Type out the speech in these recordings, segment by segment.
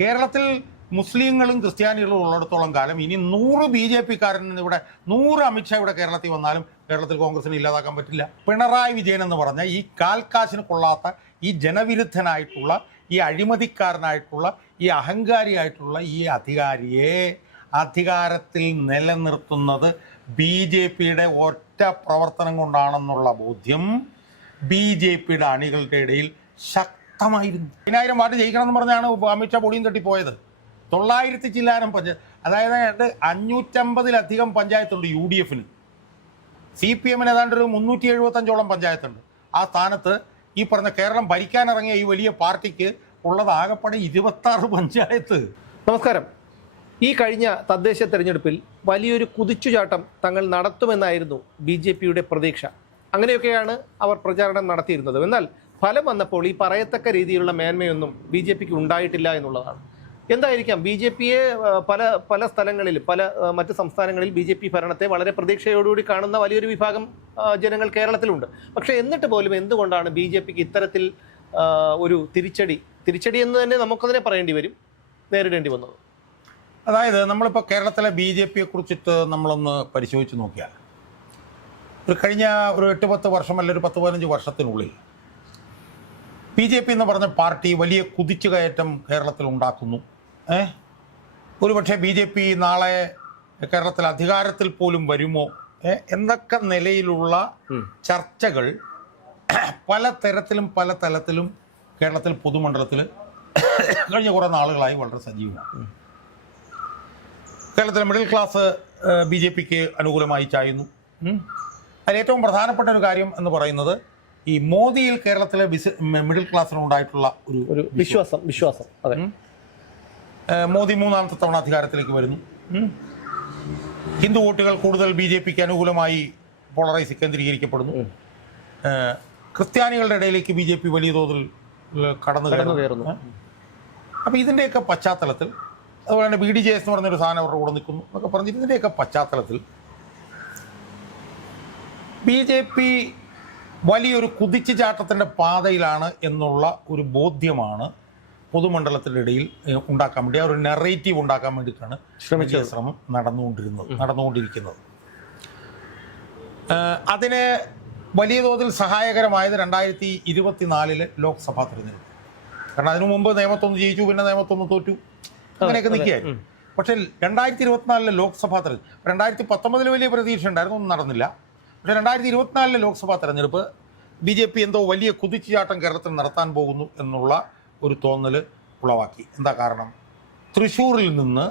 കേരളത്തിൽ മുസ്ലിങ്ങളും ക്രിസ്ത്യാനികളും ഉള്ളിടത്തോളം കാലം ഇനി നൂറ് ബി ജെ പിക്കാരൻ ഇവിടെ നൂറ് അമിത്ഷാ ഇവിടെ കേരളത്തിൽ വന്നാലും കേരളത്തിൽ കോൺഗ്രസിനെ ഇല്ലാതാക്കാൻ പറ്റില്ല. പിണറായി വിജയൻ എന്ന് പറഞ്ഞ ഈ കാൽക്കാശിന് കൊള്ളാത്ത ഈ ജനവിരുദ്ധനായിട്ടുള്ള ഈ അഴിമതിക്കാരനായിട്ടുള്ള ഈ അഹങ്കാരിയായിട്ടുള്ള ഈ അധികാരിയെ അധികാരത്തിൽ നിലനിർത്തുന്നത് ബി ജെ പിയുടെ ഒറ്റ പ്രവർത്തനം കൊണ്ടാണെന്നുള്ള ബോധ്യം ബി ജെ പിയുടെ അണികളുടെ ഇടയിൽ ശക്തമായിരുന്നു പതിനായിരം വാർഡ് ജയിക്കണം എന്ന് പറഞ്ഞാണ് അമിത്ഷാ പൊടിയും തട്ടി പോയത്. തൊള്ളായിരത്തി ചില്ലാനം പഞ്ചായത്ത് അതായത് അഞ്ഞൂറ്റമ്പതിലധികം പഞ്ചായത്തുണ്ട് യു ഡി എഫിന് സി പി എമ്മിന് ഏതാണ്ട് ഒരു മുന്നൂറ്റി എഴുപത്തഞ്ചോളം പഞ്ചായത്തുണ്ട്. ആ സ്ഥാനത്ത് ഈ പറഞ്ഞ കേരളം ഭരിക്കാനിറങ്ങിയ ഈ വലിയ പാർട്ടിക്ക് ഉള്ളത് ആകെപ്പാടെ ഇരുപത്തി ആറ് പഞ്ചായത്ത്. നമസ്കാരം. ഈ കഴിഞ്ഞ തദ്ദേശ തെരഞ്ഞെടുപ്പിൽ വലിയൊരു കുതിച്ചുചാട്ടം തങ്ങൾ നടത്തുമെന്നായിരുന്നു ബി ജെ പിയുടെ പ്രതീക്ഷ. അങ്ങനെയൊക്കെയാണ് അവർ പ്രചാരണം നടത്തിയിരുന്നത്. എന്നാൽ ഫലം വന്നപ്പോൾ ഈ പറയത്തക്ക രീതിയിലുള്ള മേന്മയൊന്നും ബി ജെ പിക്ക് ഉണ്ടായിട്ടില്ല എന്നുള്ളതാണ്. എന്തായിരിക്കാം? ബി ജെ പിയെ പല പല സ്ഥലങ്ങളിൽ പല മറ്റു സംസ്ഥാനങ്ങളിൽ ബി ജെ പി ഭരണത്തെ വളരെ പ്രതീക്ഷയോടുകൂടി കാണുന്ന വലിയൊരു വിഭാഗം ജനങ്ങൾ കേരളത്തിലുണ്ട്. പക്ഷേ എന്നിട്ട് പോലും എന്തുകൊണ്ടാണ് ബി ജെ പിക്ക് ഇത്തരത്തിൽ ഒരു തിരിച്ചടി തിരിച്ചടി എന്ന് തന്നെ നമുക്കതിനെ പറയേണ്ടി വരും നേരിടേണ്ടി വന്നത്? അതായത് നമ്മളിപ്പോൾ കേരളത്തിലെ ബി ജെ പിയെ കുറിച്ചിട്ട് നമ്മളൊന്ന് പരിശോധിച്ച് നോക്കിയാൽ ഒരു കഴിഞ്ഞ ഒരു എട്ട് പത്ത് വർഷം അല്ലെങ്കിൽ ഒരു പത്ത് പതിനഞ്ച് വർഷത്തിനുള്ളിൽ ബി ജെ പി എന്ന് പറഞ്ഞ പാർട്ടി വലിയ കുതിച്ചുകയറ്റം കേരളത്തിൽ ഉണ്ടാക്കുന്നു. ഏ? ഒരുപക്ഷെ ബി ജെ പി നാളെ കേരളത്തിൽ അധികാരത്തിൽ പോലും വരുമോ? ഏ? എന്നൊക്കെ നിലയിലുള്ള ചർച്ചകൾ പല തരത്തിലും പല തലത്തിലും കേരളത്തിൽ പൊതുമണ്ഡലത്തിൽ കഴിഞ്ഞ കുറേ നാളുകളായി വളരെ സജീവമാണ്. കേരളത്തിലെ മിഡിൽ ക്ലാസ് ബി ജെ പിക്ക് അനുകൂലമായി ചായുന്നു. അതിലേറ്റവും അതിൽ ഏറ്റവും പ്രധാനപ്പെട്ട ഒരു കാര്യം എന്ന് പറയുന്നത് ഈ മോദിയിൽ കേരളത്തിലെ മിഡിൽ ക്ലാസ്സിനുണ്ടായിട്ടുള്ള ഒരു ഒരു വിശ്വാസം വിശ്വാസം. അതെ. മോദി മൂന്നാമത്തെ തവണ അധികാരത്തിലേക്ക് വരുന്നു. ഹിന്ദു വോട്ടുകൾ കൂടുതൽ ബി ജെ പിക്ക് അനുകൂലമായി പോളറൈസ് കേന്ദ്രീകരിക്കപ്പെടുന്നു. ക്രിസ്ത്യാനികളുടെ ഇടയിലേക്ക് ബി ജെ പി വലിയ തോതിൽ കടന്നു കടന്നു കയറുന്നു. അപ്പം അപ്പോൾ ഇതിന്റെയൊക്കെ പശ്ചാത്തലത്തിൽ അതുപോലെ തന്നെ ബി ഡി ജെ എസ് എന്ന് പറഞ്ഞൊരു സാധനം അവരുടെ കൂടെ നിൽക്കുന്നു എന്നൊക്കെ പറഞ്ഞിട്ട് ഇതിന്റെയൊക്കെ പശ്ചാത്തലത്തിൽ ബി ജെ പി വലിയൊരു കുതിച്ചുചാട്ടത്തിന്റെ പാതയിലാണ് എന്നുള്ള ഒരു ബോധ്യമാണ് പൊതുമണ്ഡലത്തിന്റെ ഇടയിൽ ഉണ്ടാക്കാൻ വേണ്ടി ആ ഒരു നെറേറ്റീവ് ഉണ്ടാക്കാൻ വേണ്ടിയിട്ടാണ് ശ്രമിച്ച ശ്രമം നടന്നുകൊണ്ടിരുന്നത് നടന്നുകൊണ്ടിരിക്കുന്നത്. അതിന് വലിയ തോതിൽ സഹായകരമായത് രണ്ടായിരത്തി ഇരുപത്തിനാലിലെ ലോക്സഭാ തിരഞ്ഞെടുപ്പ്. കാരണം അതിനു മുമ്പ് നിയമത്തൊന്ന് ജയിച്ചു പിന്നെ നിയമത്തൊന്ന് തോറ്റു. അങ്ങനെയൊക്കെ നിൽക്കുകയായി നിൽക്കുകയായിരുന്നു. പക്ഷേ രണ്ടായിരത്തി ഇരുപത്തിനാലിലെ ലോക്സഭാ തെരഞ്ഞെടുപ്പ് രണ്ടായിരത്തി പത്തൊമ്പതിൽ വലിയ പ്രതീക്ഷ ഉണ്ടായിരുന്നു ഒന്നും നടന്നില്ല. പക്ഷേ രണ്ടായിരത്തി ഇരുപത്തിനാലിലെ ലോക്സഭാ തെരഞ്ഞെടുപ്പ് ബി ജെ പി എന്തോ വലിയ കുതിച്ചുചാട്ടം കേരളത്തിൽ നടത്താൻ പോകുന്നു എന്നുള്ള ഒരു തോന്നൽ ഉളവാക്കി. എന്താ കാരണം? തൃശ്ശൂരിൽ നിന്ന്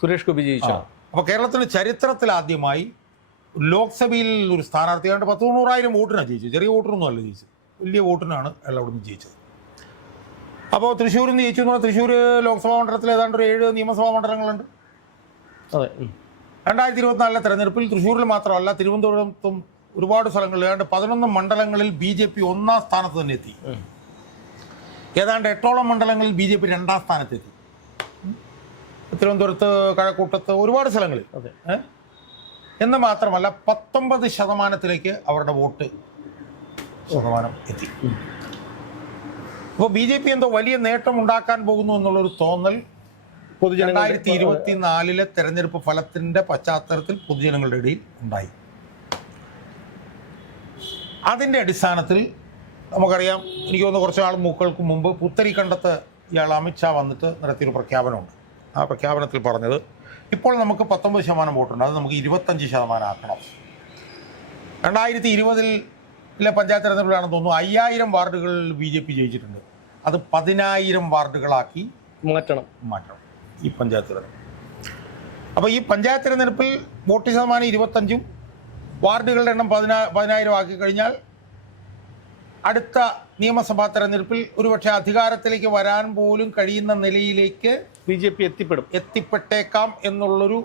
സുരേഷ് ഗോപി ജയിച്ച? അപ്പോൾ കേരളത്തിന്റെ ചരിത്രത്തിൽ ആദ്യമായി ലോക്സഭയിൽ ഒരു സ്ഥാനാർത്ഥി ഏതാണ്ട് പത്ത് തൊണ്ണൂറായിരം വോട്ടിനാണ് ജയിച്ചത്. ചെറിയ വോട്ടിനൊന്നും അല്ല ജയിച്ചത്. വലിയ വോട്ടിനാണ് അയാൾ അവിടുന്ന് ജയിച്ചത്. അപ്പോൾ തൃശ്ശൂരിൽ നിന്ന് ജയിച്ചു എന്ന് പറഞ്ഞാൽ തൃശ്ശൂർ ലോക്സഭാ മണ്ഡലത്തിൽ ഏതാണ്ട് ഒരു ഏഴ് നിയമസഭാ മണ്ഡലങ്ങളുണ്ട്. അതെ. രണ്ടായിരത്തി ഇരുപത്തിനാലിലെ തെരഞ്ഞെടുപ്പിൽ തൃശ്ശൂരിൽ മാത്രമല്ല തിരുവനന്തപുരത്തും ഒരുപാട് സ്ഥലങ്ങളിൽ ഏതാണ്ട് പതിനൊന്ന് മണ്ഡലങ്ങളിൽ ബി ജെ പി ഒന്നാം സ്ഥാനത്ത് തന്നെ എത്തി. ഏതാണ്ട് എട്ടോളം മണ്ഡലങ്ങളിൽ ബി ജെ പി രണ്ടാം സ്ഥാനത്തെത്തി തിരുവനന്തപുരത്ത് കഴക്കൂട്ടത്ത് ഒരുപാട് സ്ഥലങ്ങളിൽ? എന്ന് മാത്രമല്ല പത്തൊമ്പത് ശതമാനത്തിലേക്ക് അവരുടെ വോട്ട് ശതമാനം എത്തി. അപ്പോൾ ബി ജെ പി എന്തോ വലിയ നേട്ടം ഉണ്ടാക്കാൻ പോകുന്നു എന്നുള്ളൊരു തോന്നൽ രണ്ടായിരത്തി ഇരുപത്തി നാലിലെ തെരഞ്ഞെടുപ്പ് ഫലത്തിന്റെ പശ്ചാത്തലത്തിൽ പൊതുജനങ്ങളുടെ ഇടയിൽ ഉണ്ടായി. അതിന്റെ അടിസ്ഥാനത്തിൽ നമുക്കറിയാം എനിക്ക് തോന്നുന്നു കുറച്ച് നാൾ മൂക്കൾക്ക് മുമ്പ് പുത്തരി കണ്ടത്ത് ഇയാൾ അമിത്ഷാ വന്നിട്ട് നടത്തിയൊരു പ്രഖ്യാപനമുണ്ട്. ആ പ്രഖ്യാപനത്തിൽ പറഞ്ഞത് ഇപ്പോൾ നമുക്ക് പത്തൊമ്പത് ശതമാനം വോട്ടുണ്ട് അത് നമുക്ക് ഇരുപത്തഞ്ച് ശതമാനം ആക്കണം. രണ്ടായിരത്തി ഇരുപതിലെ പഞ്ചായത്ത് തെരഞ്ഞെടുപ്പിലാണെന്ന് തോന്നുന്നു അയ്യായിരം വാർഡുകളിൽ ബി ജെ പി ജയിച്ചിട്ടുണ്ട്. അത് പതിനായിരം വാർഡുകളാക്കി മാറ്റണം. മാറ്റണം. ഈ പഞ്ചായത്ത് തെരഞ്ഞെടുപ്പ്. അപ്പോൾ ഈ പഞ്ചായത്ത് തെരഞ്ഞെടുപ്പിൽ വോട്ട് ശതമാനം ഇരുപത്തഞ്ചും വാർഡുകളുടെ എണ്ണം പതിനാ പതിനായിരം ആക്കി കഴിഞ്ഞാൽ അടുത്ത നിയമസഭാ തെരഞ്ഞെടുപ്പിൽ ഒരുപക്ഷെ അധികാരത്തിലേക്ക് വരാൻ പോലും കഴിയുന്ന നിലയിലേക്ക് ബി ജെ പി എത്തിപ്പെടും. എത്തിപ്പെട്ടേക്കാം എന്നുള്ളൊരു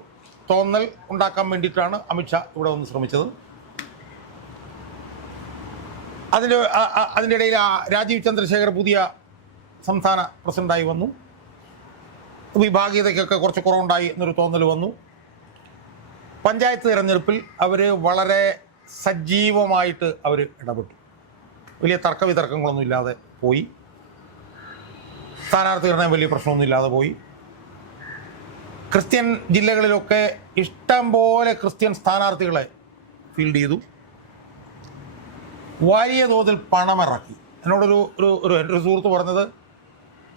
തോന്നൽ ഉണ്ടാക്കാൻ വേണ്ടിയിട്ടാണ് അമിത്ഷാ ഇവിടെ വന്ന് ശ്രമിച്ചത്. അതിന്റെ അതിന്റെ ഇടയിൽ രാജീവ് ചന്ദ്രശേഖർ പുതിയ സംസ്ഥാന പ്രസിഡന്റായി വന്നു. വിഭാഗീയതയ്ക്കൊക്കെ കുറച്ച് കുറവുണ്ടായി എന്നൊരു തോന്നൽ വന്നു. പഞ്ചായത്ത് തിരഞ്ഞെടുപ്പിൽ അവർ വളരെ സജീവമായിട്ട് അവർ ഇടപെട്ടു. വലിയ തർക്കവിതർക്കങ്ങളൊന്നും ഇല്ലാതെ പോയി. സ്ഥാനാർത്ഥി നിർണയം വലിയ പ്രശ്നമൊന്നും ഇല്ലാതെ പോയി. ക്രിസ്ത്യൻ ജില്ലകളിലൊക്കെ ഇഷ്ടം പോലെ ക്രിസ്ത്യൻ സ്ഥാനാർത്ഥികളെ ഫീൽഡ് ചെയ്തു. വലിയ തോതിൽ പണമിറക്കി. എന്നോടൊരു ഒരു ഒരു എന്റെ സുഹൃത്ത് പറഞ്ഞത്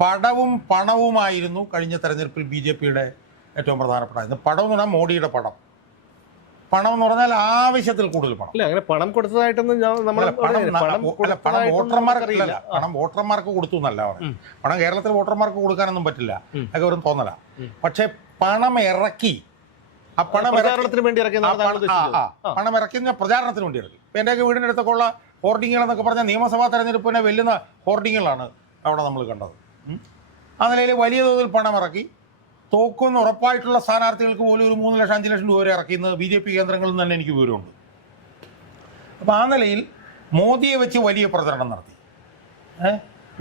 പടവും പണവുമായിരുന്നു കഴിഞ്ഞ തെരഞ്ഞെടുപ്പിൽ ബി ജെ പിയുടെ ഏറ്റവും പ്രധാനപ്പെട്ട പടം എന്ന് പറഞ്ഞാൽ മോഡിയുടെ പടം. പണം എന്ന് പറഞ്ഞാൽ ആവശ്യത്തിൽ കൂടുതൽ പണം. അല്ല അങ്ങനെ പണം കൊടുത്തതായിട്ടൊന്നും പണം വോട്ടർമാർക്ക് അറിയില്ല പണം വോട്ടർമാർക്ക് കൊടുത്തു എന്നല്ല. പണം കേരളത്തിൽ വോട്ടർമാർക്ക് കൊടുക്കാനൊന്നും പറ്റില്ല. അതൊക്കെ വെറും തോന്നല. പക്ഷേ പണം ഇറക്കി. ആ പണം പ്രചാരണത്തിന് വേണ്ടി ഇറക്കി പണം- ഇറക്കി പ്രചാരണത്തിന് വേണ്ടി ഇറക്കി. ഇപ്പൊ എന്റെയൊക്കെ വീടിന്റെ അടുത്തൊക്കെ ഉള്ള ഹോർഡിങ്ങുകൾ എന്നൊക്കെ പറഞ്ഞാൽ നിയമസഭാ തെരഞ്ഞെടുപ്പിനെ വെല്ലുന്ന ഹോർഡിങ്ങുകളാണ് അവിടെ നമ്മൾ കണ്ടത്. ആ നിലയിൽ വലിയ തോതിൽ പണം ഇറക്കി. തോക്കുമെന്ന് ഉറപ്പായിട്ടുള്ള സ്ഥാനാർത്ഥികൾക്ക് പോലും ഒരു മൂന്ന് ലക്ഷം അഞ്ച് ലക്ഷം രൂപ വരെ ഇറക്കിയെന്ന് ബി ജെ പി കേന്ദ്രങ്ങളിൽ നിന്ന് തന്നെ എനിക്ക് വിവരമുണ്ട്. അപ്പോൾ ആ നിലയിൽ മോദിയെ വെച്ച് വലിയ പ്രചരണം നടത്തി?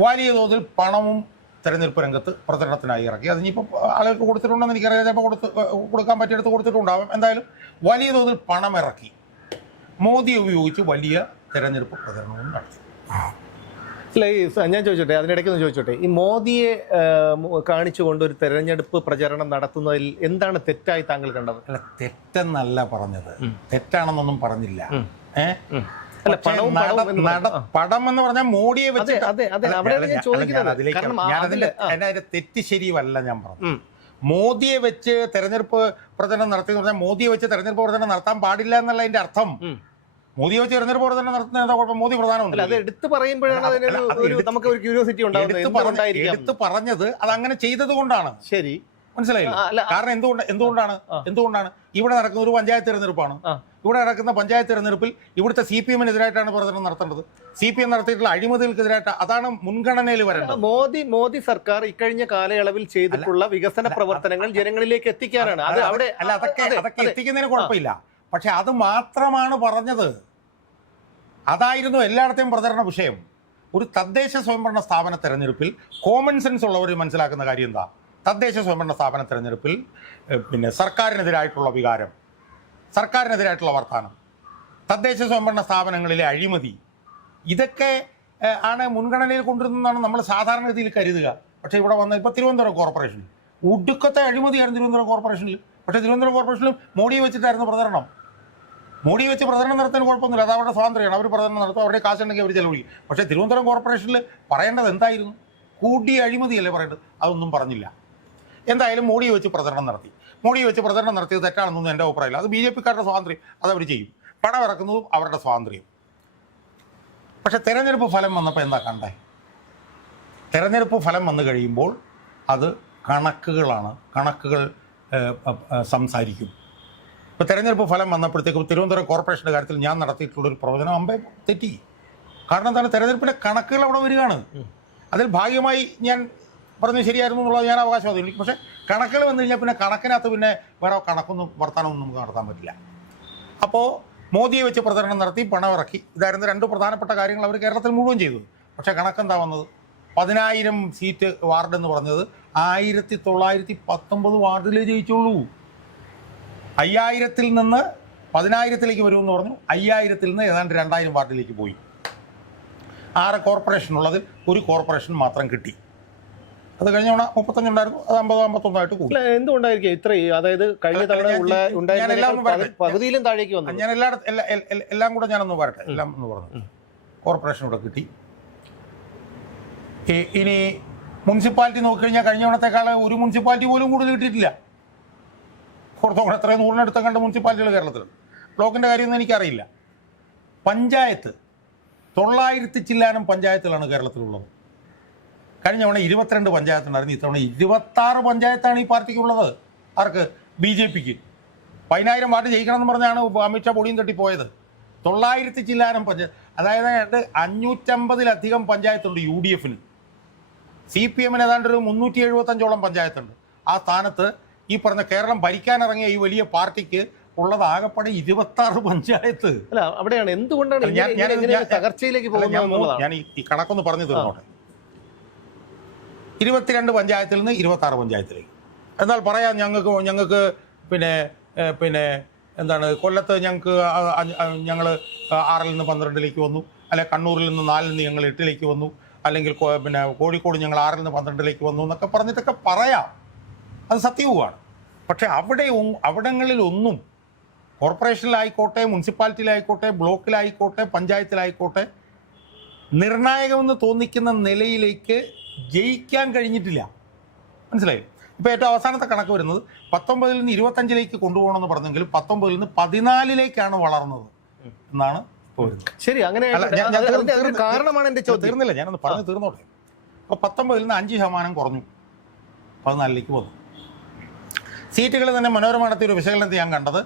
വലിയ തോതിൽ പണവും തെരഞ്ഞെടുപ്പ് രംഗത്ത് പ്രചരണത്തിനായി ഇറക്കി. അത് ഇനിയിപ്പോൾ ആളുകൾക്ക് കൊടുത്തിട്ടുണ്ടെന്ന് എനിക്കറിയാം. ചിലപ്പോൾ കൊടുത്ത് കൊടുക്കാൻ പറ്റിയെടുത്ത് കൊടുത്തിട്ടുണ്ടാവും. എന്തായാലും വലിയ തോതിൽ പണം ഇറക്കി. മോദിയെ ഉപയോഗിച്ച് വലിയ തെരഞ്ഞെടുപ്പ് പ്രചരണവും നടത്തി. അല്ല ഈ ഞാൻ ചോദിച്ചോട്ടെ അതിനിടയ്ക്ക് ഒന്ന് ചോദിച്ചോട്ടെ. ഈ മോദിയെ കാണിച്ചുകൊണ്ട് ഒരു തെരഞ്ഞെടുപ്പ് പ്രചരണം നടത്തുന്നതിൽ എന്താണ് തെറ്റായി താങ്കൾ കണ്ടത്? അല്ല തെറ്റെന്നല്ല പറഞ്ഞത്. തെറ്റാണെന്നൊന്നും പറഞ്ഞില്ല. പടമെന്ന് പടം എന്ന് പറഞ്ഞാൽ മോഡിയെ വെച്ച് തെറ്റ് ശരിയല്ല ഞാൻ പറഞ്ഞു മോദിയെ വെച്ച് തെരഞ്ഞെടുപ്പ് പ്രചരണം നടത്തി എന്ന് പറഞ്ഞാൽ മോദിയെ വെച്ച് തെരഞ്ഞെടുപ്പ് പ്രചരണം നടത്താൻ പാടില്ല എന്നുള്ള അതിന്റെ അർത്ഥം. മോദിയെ വെച്ച് തെരഞ്ഞെടുപ്പ് തന്നെ നടത്തുന്ന എന്താ കുഴപ്പം മോദി പ്രധാനമന്ത്രി. അത് എടുത്തു പറയുമ്പോഴാണ് അതിനൊരു ഒരു നമുക്ക് ഒരു ക്യൂരിയോസിറ്റി ഉണ്ടാവുന്നത് എടുത്തു പറഞ്ഞത് അത് അങ്ങനെ ചെയ്തത് കൊണ്ടാണ് ശരി. മനസ്സിലായില്ല? കാരണം എന്തുകൊണ്ട് എന്തുകൊണ്ടാണ്? എന്തുകൊണ്ടാണ്? ഇവിടെ നടക്കുന്ന ഒരു പഞ്ചായത്ത് തിരഞ്ഞെടുപ്പാണ്. ഇവിടെ നടക്കുന്ന പഞ്ചായത്ത് തിരഞ്ഞെടുപ്പിൽ ഇവിടുത്തെ സി പി എമ്മിനെതിരായിട്ടാണ് പ്രചരണം നടത്തേണ്ടത്. സി പി എം നടത്തിയിട്ടുള്ള അഴിമതികൾക്കെതിരായിട്ട് അതാണ് മുൻഗണനയിൽ വരേണ്ടത്. മോദി മോദി സർക്കാർ ഇക്കഴിഞ്ഞ കാലയളവിൽ ചെയ്തിട്ടുള്ള വികസന പ്രവർത്തനങ്ങൾ ജനങ്ങളിലേക്ക് എത്തിക്കാനാണ്. അത് അവിടെ അല്ല അതൊക്കെ അതൊക്കെ അതെ. എത്തിക്കുന്നതിന് കുഴപ്പമില്ല. പക്ഷെ അത് മാത്രമാണ് പറഞ്ഞത്. അതായിരുന്നു എല്ലായിടത്തെയും പ്രചരണ വിഷയം. ഒരു തദ്ദേശ സ്വയംഭരണ സ്ഥാപന തെരഞ്ഞെടുപ്പിൽ കോമൺ സെൻസ് ഉള്ളവർ മനസ്സിലാക്കുന്ന കാര്യം എന്താ? തദ്ദേശ സ്വയംഭരണ സ്ഥാപന തെരഞ്ഞെടുപ്പിൽ പിന്നെ സർക്കാരിനെതിരായിട്ടുള്ള വികാരം സർക്കാരിനെതിരായിട്ടുള്ള വർത്തമാനം തദ്ദേശ സ്വയംഭരണ സ്ഥാപനങ്ങളിലെ അഴിമതി ഇതൊക്കെ ആണ് മുൻഗണനയിൽ കൊണ്ടുവരുന്നതാണ് നമ്മൾ സാധാരണഗതിയിൽ കരുതുക. പക്ഷേ ഇവിടെ വന്ന ഇപ്പോൾ തിരുവനന്തപുരം കോർപ്പറേഷനിൽ ഒടുക്കത്തെ അഴിമതിയായിരുന്നു തിരുവനന്തപുരം കോർപ്പറേഷനിൽ. പക്ഷേ തിരുവനന്തപുരം കോർപ്പറേഷനിലും മോഡിയെ വെച്ചിട്ടായിരുന്നു പ്രചരണം. മോഡിയെ വെച്ച് പ്രചരണം നടത്താൻ കുഴപ്പമൊന്നുമില്ല. അത് അവരുടെ സ്വാതന്ത്ര്യമാണ്. അവർ പ്രചരണം നടത്തും. അവരുടെ കാശുണ്ടെങ്കിൽ അവർ ചെലവഴിക്കും. പക്ഷേ തിരുവനന്തപുരം കോർപ്പറേഷനിൽ പറയേണ്ടത് എന്തായിരുന്നു? കൂടിയ അഴിമതിയല്ലേ പറയേണ്ടത്? അതൊന്നും പറഞ്ഞില്ല. എന്തായാലും മോഡിയെ വെച്ച് പ്രചരണം നടത്തി. മോഡിയെ വെച്ച് പ്രചരണം നടത്തിയത് തെറ്റാണെന്നൊന്നും എന്റെ അഭിപ്രായമില്ല. അത് ബി ജെ പിക്കാരുടെ സ്വാതന്ത്ര്യം. അത് അവർ ചെയ്യും. പണം ഇറക്കുന്നതും അവരുടെ സ്വാതന്ത്ര്യം. പക്ഷേ തെരഞ്ഞെടുപ്പ് ഫലം വന്നപ്പോൾ എന്താ കണ്ടേ? തെരഞ്ഞെടുപ്പ് ഫലം വന്നു കഴിയുമ്പോൾ അത് കണക്കുകളാണ്. കണക്കുകൾ സംസാരിക്കും. ഇപ്പോൾ തെരഞ്ഞെടുപ്പ് ഫലം വന്നപ്പോഴത്തേക്കും തിരുവനന്തപുരം കോർപ്പറേഷന്റെ കാര്യത്തിൽ ഞാൻ നടത്തിയിട്ടുള്ളൊരു പ്രവചനം അമ്പേ തെറ്റി. കാരണം എന്താണ്? തെരഞ്ഞെടുപ്പിന്റെ കണക്കുകൾ അവിടെ വരികയാണ്. അതിൽ ഭാഗ്യമായി ഞാൻ പറഞ്ഞു ശരിയായിരുന്നു എന്നുള്ളത് ഞാൻ അവകാശവാദം പക്ഷേ കണക്കുകൾ വന്നു കഴിഞ്ഞാൽ പിന്നെ കണക്കിനകത്ത് പിന്നെ വേറെ കണക്കൊന്നും വർത്തമാനമൊന്നും നമുക്ക് നടത്താൻ പറ്റില്ല. അപ്പോൾ മോദിയെ വെച്ച് പ്രചരണം നടത്തി പണമിറക്കി ഇതായിരുന്നു രണ്ട് പ്രധാനപ്പെട്ട കാര്യങ്ങൾ അവർ കേരളത്തിൽ മുഴുവൻ ചെയ്തു പക്ഷേ കണക്കെന്താ വന്നത്? പതിനായിരം സീറ്റ് വാർഡ് എന്ന് പറഞ്ഞത് ആയിരത്തി തൊള്ളായിരത്തി പത്തൊമ്പത് വാർഡിലേ ജയിച്ചുള്ളൂ. അയ്യായിരത്തിൽ നിന്ന് പതിനായിരത്തിലേക്ക് വരുമെന്ന് പറഞ്ഞു. അയ്യായിരത്തിൽ നിന്ന് ഏതാണ്ട് രണ്ടായിരം വാർഡിലേക്ക് പോയി. ആറ് കോർപ്പറേഷൻ ഉള്ളതിൽ ഒരു കോർപ്പറേഷൻ മാത്രം കിട്ടി. അത് കഴിഞ്ഞ തവണ മുപ്പത്തഞ്ചുണ്ടായിരുന്നു അത് അമ്പതോ അമ്പത്തൊന്നായിട്ട് കൂടി. എന്തുകൊണ്ടായിരിക്കും ഇത്ര അതായത് കഴിഞ്ഞ തവണ ഉള്ള. പകുതിയിലും താഴേക്ക് വന്നു. ഞാൻ എല്ലായിടത്തും എല്ലാ കൂടെ ഞാനൊന്ന് പറയട്ടെ. എല്ലാം എന്ന് പറഞ്ഞു. കോർപ്പറേഷൻ ഇവിടെ കിട്ടി. ഇനി മുനിസിപ്പാലിറ്റി നോക്കിക്കഴിഞ്ഞാൽ കഴിഞ്ഞ തവണത്തെക്കാൾ ഒരു മുനിസിപ്പാലിറ്റി പോലും കൂടുതൽ കിട്ടിയിട്ടില്ല. പുറത്തോടെ എത്രയും നൂറിനടുത്ത് കണ്ട് മുനിസിപ്പാലിറ്റികൾ കേരളത്തിലുണ്ട് ബ്ലോക്കിന്റെ കാര്യമൊന്നും എനിക്കറിയില്ല. പഞ്ചായത്ത് തൊള്ളായിരത്തി ചില്ലാനം പഞ്ചായത്തുകളാണ് കേരളത്തിലുള്ളത്. കഴിഞ്ഞ തവണ ഇരുപത്തിരണ്ട് പഞ്ചായത്തുണ്ടായിരുന്നു. ഇത്തവണ ഇരുപത്താറ് പഞ്ചായത്താണ് ഈ പാർട്ടിക്കുള്ളത്. ആർക്ക്? ബി ജെ പിക്ക്. പതിനായിരം വാർഡ് ജയിക്കണമെന്ന് പറഞ്ഞാണ് അമിത്ഷാ പൊടിയും തട്ടി പോയത്. തൊള്ളായിരത്തി ചില്ലാനം പഞ്ചായത്ത് അതായത് അഞ്ഞൂറ്റമ്പതിലധികം പഞ്ചായത്തുണ്ട് യു ഡി എഫിന്. സി പി എമ്മിന് ഏതാണ്ട് ഒരു മുന്നൂറ്റി എഴുപത്തഞ്ചോളം പഞ്ചായത്തുണ്ട്. ആ സ്ഥാനത്ത് ഈ പറഞ്ഞ കേരളം ഭരിക്കാനിറങ്ങിയ ഈ വലിയ പാർട്ടിക്ക് ഉള്ളത് ആകെപ്പാടെ ഇരുപത്തി ആറ് പഞ്ചായത്ത്. അല്ല അവിടെയാണ്. എന്തുകൊണ്ടാണ് ഞാൻ- ഞാൻ- തകർച്ചയിലേക്ക് ഞാൻ ഈ കണക്കൊന്ന് പറഞ്ഞു തീർന്നോട്ടെ ഇരുപത്തിരണ്ട് പഞ്ചായത്തിൽ നിന്ന് ഇരുപത്തി ആറ് പഞ്ചായത്തിലേക്ക്. എന്നാൽ പറയാം ഞങ്ങൾക്ക് ഞങ്ങൾക്ക് പിന്നെ പിന്നെ എന്താണ് കൊല്ലത്ത് ഞങ്ങൾക്ക് ഞങ്ങൾ ആറിൽ നിന്ന് പന്ത്രണ്ടിലേക്ക് വന്നു. അല്ലെ കണ്ണൂരിൽ നിന്ന് നാലിൽ നിന്ന് ഞങ്ങൾ എട്ടിലേക്ക് വന്നു. അല്ലെങ്കിൽ പിന്നെ കോഴിക്കോട് ഞങ്ങൾ ആറിൽ നിന്ന് പന്ത്രണ്ടിലേക്ക് വന്നു എന്നൊക്കെ പറഞ്ഞിട്ടൊക്കെ പറയാം. അത് സത്യവുമാണ്. പക്ഷെ അവിടെ അവിടങ്ങളിലൊന്നും കോർപ്പറേഷനിലായിക്കോട്ടെ മുനിസിപ്പാലിറ്റിയിലായിക്കോട്ടെ ബ്ലോക്കിലായിക്കോട്ടെ പഞ്ചായത്തിലായിക്കോട്ടെ നിർണായകമെന്ന് തോന്നിക്കുന്ന നിലയിലേക്ക് ജയിക്കാൻ കഴിഞ്ഞിട്ടില്ല. മനസ്സിലായി? ഇപ്പോൾ ഏറ്റവും അവസാനത്തെ കണക്ക് വരുന്നത് പത്തൊമ്പതിൽ നിന്ന് ഇരുപത്തഞ്ചിലേക്ക് കൊണ്ടുപോകണമെന്ന് പറഞ്ഞെങ്കിലും പത്തൊമ്പതിൽ നിന്ന് പതിനാലിലേക്കാണ് വളർന്നത് എന്നാണ് ശരി അങ്ങനെ കാരണമാണ് എന്റെ ചോദ്യം. തീർന്നില്ല ഞാനൊന്ന് പറഞ്ഞു തീർന്നോട്ടെ. അപ്പോൾ പത്തൊമ്പതിൽ നിന്ന് അഞ്ച് ശതമാനം കുറഞ്ഞു. പതിനാലിലേക്ക് വന്നു. സീറ്റുകൾ തന്നെ മനോരമ നടത്തിയ ഒരു വിശകലനത്തിൽ ഞാൻ കണ്ടത്.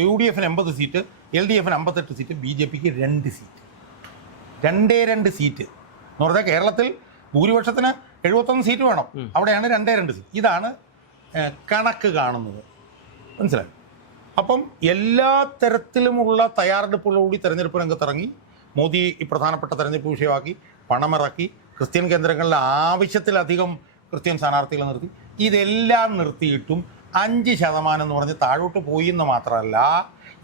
യു ഡി എഫിന് എൺപത് സീറ്റ് എൽ ഡി എഫിന് അമ്പത്തെട്ട് സീറ്റ് ബി ജെ പിക്ക് രണ്ട് സീറ്റ്. രണ്ടേ രണ്ട് സീറ്റ്. എന്ന് പറഞ്ഞാൽ കേരളത്തിൽ ഭൂരിപക്ഷത്തിന് എഴുപത്തൊന്ന് സീറ്റ് വേണം. അവിടെയാണ് രണ്ടേ രണ്ട് സീറ്റ്. ഇതാണ് കണക്ക് കാണുന്നത്. മനസ്സിലായി? അപ്പം എല്ലാ തരത്തിലുമുള്ള തയ്യാറെടുപ്പുകളോടുകൂടി തെരഞ്ഞെടുപ്പ് രംഗത്തിറങ്ങി. മോദി ഈ പ്രധാനപ്പെട്ട തെരഞ്ഞെടുപ്പ് വിഷയമാക്കി പണമിറക്കി ക്രിസ്ത്യൻ കേന്ദ്രങ്ങളിലെ ആവശ്യത്തിലധികം ക്രിസ്ത്യൻ സ്ഥാനാർത്ഥികളെ നിർത്തി. ഇതെല്ലാം നിർത്തിയിട്ടും അഞ്ച് ശതമാനം എന്ന് പറഞ്ഞ് താഴോട്ട് പോയി എന്ന് മാത്രമല്ല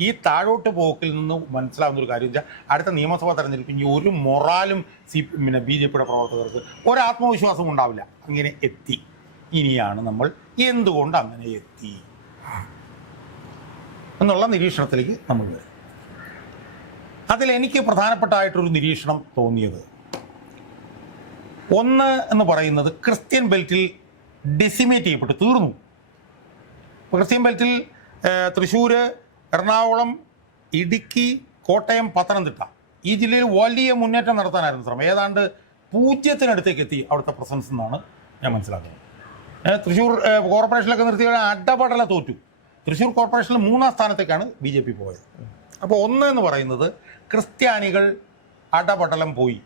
ഈ താഴോട്ട് പോക്കിൽ നിന്ന് മനസ്സിലാവുന്ന ഒരു കാര്യം വെച്ചാൽ അടുത്ത നിയമസഭാ തെരഞ്ഞെടുപ്പ് ഇനി ഒരു മൊറാലും സി പിന്നെ ബി ജെ പിയുടെ പ്രവർത്തകർക്ക് ഒരു ആത്മവിശ്വാസം ഉണ്ടാവില്ല. അങ്ങനെ എത്തി. ഇനിയാണ് നമ്മൾ എന്തുകൊണ്ട് അങ്ങനെ എത്തി? എന്നുള്ള നിരീക്ഷണത്തിലേക്ക് നമ്മൾ വരും. അതിൽ എനിക്ക് പ്രധാനപ്പെട്ടായിട്ടൊരു നിരീക്ഷണം തോന്നിയത് ഒന്ന് എന്ന് പറയുന്നത് ക്രിസ്ത്യൻ ബെൽറ്റിൽ ഡെസിമേറ്റ് ചെയ്യപ്പെട്ടു തീർന്നു. ക്രിസ്ത്യൻ ബെൽറ്റിൽ തൃശ്ശൂർ എറണാകുളം ഇടുക്കി കോട്ടയം പത്തനംതിട്ട. ഈ ജില്ലയിൽ വലിയ മുന്നേറ്റം നടത്താനായിരുന്നു ശ്രമം. ഏതാണ്ട് പൂജ്യത്തിനടുത്തേക്ക് എത്തി അവിടുത്തെ പ്രസൻസ് എന്നാണ് ഞാൻ മനസ്സിലാക്കുന്നത്. തൃശ്ശൂർ കോർപ്പറേഷനിലൊക്കെ നിർത്തി അഡപടല തോറ്റു. തൃശ്ശൂർ കോർപ്പറേഷനിൽ മൂന്നാം സ്ഥാനത്തേക്കാണ് ബി ജെ പി പോയത്. അപ്പോൾ ഒന്ന് എന്ന് പറയുന്നത് ക്രിസ്ത്യാനികൾ അടപടലം പോയി.